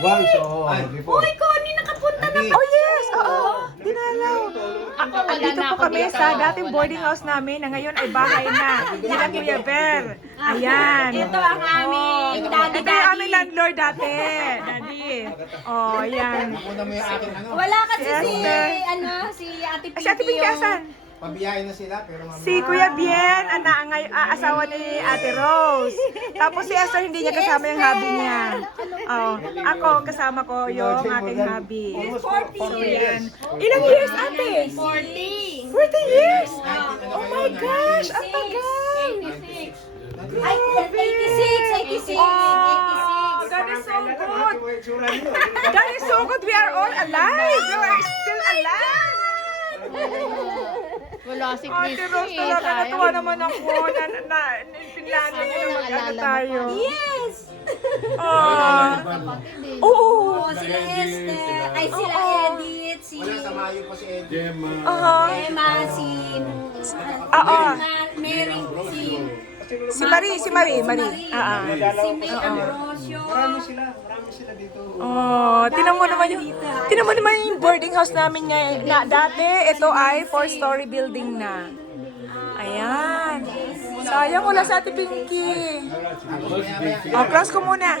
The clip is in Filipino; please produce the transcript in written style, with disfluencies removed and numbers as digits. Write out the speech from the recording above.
Once, oo. Before. Uy, Connie, nakapunta na. Oh yes! Oo! Dinalaw! Andito po kami sa dating boarding house namin na ngayon ay bahay na. Nila Kuya Ber. Ayan. Ito ang aming Ito yung aming landlord dati. Daddy. Oh, ayan. Nakuna mo yung aking ano. Wala kasi Si si, Esther. si Ate Pinky. Si Ate Pinky asan? Pabiyahin na sila, pero mamaya. Si Kuya Bien, asawa ni Ate Rose. Tapos si Esther hindi niya kasama yung hubby niya. Oh, ako kasama ko yung aking hubby. So, yan. Ilang years, ate? 40. 40 years? Oh my gosh, ang tagal! 86. Ay, 86. 86. Oh, that is so good. That is so good. We are all alive. We are still alive. Wala si Ate Christy. Rose, talaga natuwa naman ako na pinlano niyo na mag-ano tayo. Yes! Oh. Oo. Oh, sila Esther. Ay, sila Edith. Si Wala sa Mayo pa si Eddie. Emma. Si Oo. Mary. Si Marie. Si May Oo. Ambrosio. Marami sila dito. Oh, tinan mo naman yung boarding house namin ngayon. Na dati ito ay 4-story building na. Ayan. Sayang wala sa Ate Pinky. Oh, cross ko muna.